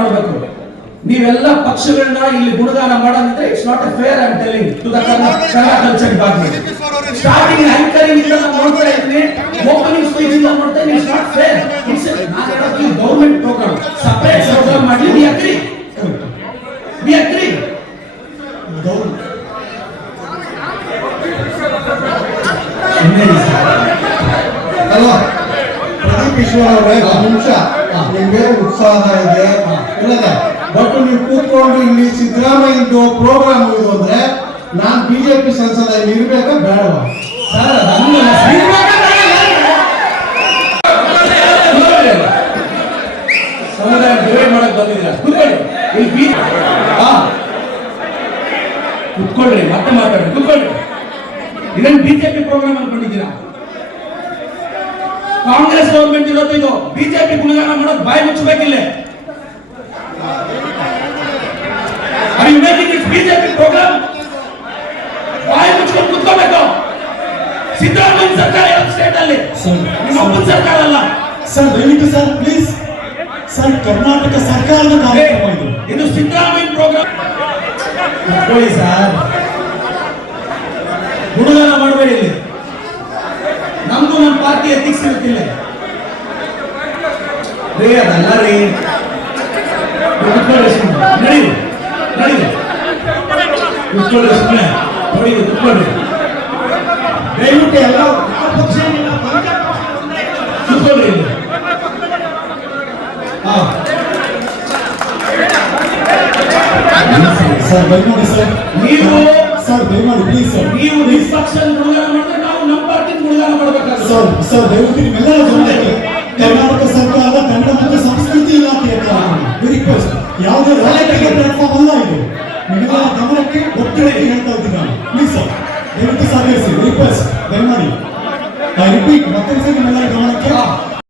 ಮಾಡಬೇಕು ನೀವೆಲ್ಲ ಪಕ್ಷಗಳನ್ನ ಇಲ್ಲಿ ಗುಣಗಾನ ಮಾಡೋದಿದ್ರೆ it's not a fair I'm telling to the Kannada culture department starting anchoring ಇಂದ ನಾನು ನೋಡ್ತಾ ಇದ್ದೀನಿ. ಓಪನಿಂಗ್ ಸ್ಪೀಚ್ ಇಂದ ನೋಡ್ತಾ ಇದ್ದೀನಿ. ಇಟ್ಸ್ ನಾಟ್ ಫೇರ್ ಇಟ್ಸ್ ನಾನು ಹೇಳೋದು ಗೌರ್ಮೆಂಟ್ ಪ್ರೋಗ್ರಾಮ್ ಸಪರೇಟ್ ಪ್ರೋಗ್ರಾಮ್ ಮಾಡಿ. ವಿ ಅಗ್ರಿ ವಿ ಅಗ್ರಿ ಅಲ್ವಾ ಪ್ರದೀಪ್ ಈಶ್ವರ್ ಅವರೇ ಒಂದು ನಿಮಿಷ. ನಿಮ್ಗೆ ಉತ್ಸಾಹ ಇದೆ? ಇಲ್ಲದೆ ಬಟ್ ನೀವು ಕೂತ್ಕೊಂಡು ಇಲ್ಲಿ ಸಿದ್ದರಾಮಯ್ಯ ಪ್ರೋಗ್ರಾಮ್ ಇದು ಅಂದ್ರೆ ನಾನ್ ಬಿಜೆಪಿ ಸಂಸದ ಇರ್ಬೇಕಾ ಬೇಡವಾ? ಸರ್ ಸಮುದಾಯ ಮಾಡಕ್ ಬಂದಿದ್ದೀರಾ? ಕೂತ್ಕೊಳ್ಳಿ. ಇಲ್ಲಿ ಬಿ ಮತ್ತೆ ಮಾತಾಡ್ರಿ ಕುತ್ಕೊಳ್ರಿ ಇದನ್ನ ಬಿಜೆಪಿ ಪ್ರೋಗ್ರಾಮ್ ಅನ್ಕೊಂಡಿದ್ದೀರಾ ಕಾಂಗ್ರೆಸ್ ಗೌರ್ಮೆಂಟ್ ಇರೋದು ಇದು. ಬಿಜೆಪಿ ಗುಣಗಾನ ಮಾಡೋದು ಬಾಯಿ ಮುಚ್ಚಬೇಕಿಲ್ಲ. Are you making ಮುಚ್ಕೊಂಡು ಕುತ್ಕೋಬೇಕು ಸಿದ್ದರಾಮಯ್ಯ ಸರ್ಕಾರ ಇರೋದು ಸ್ಟೇಟ್ ಅಲ್ಲಿ ನಿಮ್ಮ ಅಪ್ಪನ ಸರ್ಕಾರ ಅಲ್ಲ ಸರ್ ದಯವಿಟ್ಟು ಸರ್ ಪ್ಲೀಸ್ ಸರ್ ಕರ್ನಾಟಕ ಸರ್ಕಾರದ ಕಾರ್ಯಕ್ರಮ ಇದು ಇದು ಸಿದ್ದರಾಮಯ್ಯ ಪ್ರೋಗ್ರಾಮ್ ಕುತ್ಕೊಳ್ಳಿ ಸರ್ ಮಾಡಬೇಡಿ ಇಲ್ಲಿ. ನಮ್ದು ನಮ್ಮ ಪಾರ್ಟಿ ಎಥಿಕ್ಸ್ ಇರುತ್ತಿಲ್ಲ ರೀ ಅದಲ್ಲ ರೀ ಕುತ್ಕೊಳ್ಳಿ ಸುಮ್ಮನೆ ನಡೀರಿ ನಡೀರಿ ಕುತ್ಕೊಳ್ಳಿ ಸುಮ್ಮನೆ ನೋಡಿ ಕುತ್ಕೊಳ್ಳಿ ದಯವಿಟ್ಟು ಎಲ್ಲ ಯಾವ ಪಕ್ಷ ಏನಿಲ್ಲ, ಕುತ್ಕೊಳ್ಳಿ ಸರ್ ದಯಮಾಡಿ ಸರ್. ನೀವು ಸರ್ ದಯಮಾಡಿ ಪ್ಲೀಸ್ ಸರ್. ನೀವು ನಿಷ್ಪಕ್ಷ ಗುಣಗಾನ ಮಾಡಿದ್ರೆ ನಾವು ನಮ್ಮ ಪಾರ್ಟಿ ಗುಣಗಾನ ಮಾಡಬೇಕಾಗ್ತದೆ ಸರ್ ಸರ್ ದಯವಿಟ್ಟು ನಿಮ್ಮೆಲ್ಲರ ಗಮನಕ್ಕೆ ಕರ್ನಾಟಕ ಸರ್ಕಾರದ ಕನ್ನಡ ಮತ್ತು ಸಂಸ್ಕೃತಿ ಇಲಾಖೆಯ ರಿಕ್ವೆಸ್ಟ್ ಯಾವುದೇ ರಾಜಕೀಯ ಪ್ಲಾಟ್ಫಾರ್ಮ್ ಅಲ್ಲ ಇದು. ಗಮನಕ್ಕೆ ಒತ್ತಡಕ್ಕೆ ಹೇಳ್ತಾ ಇದ್ದೀನಿ ನಾನು ಪ್ಲೀಸ್ ಸರ್ ದಯವಿಟ್ಟು ಸಹಕರಿಸಿ ರಿಕ್ವೆಸ್ಟ್ ದಯಮಾಡಿ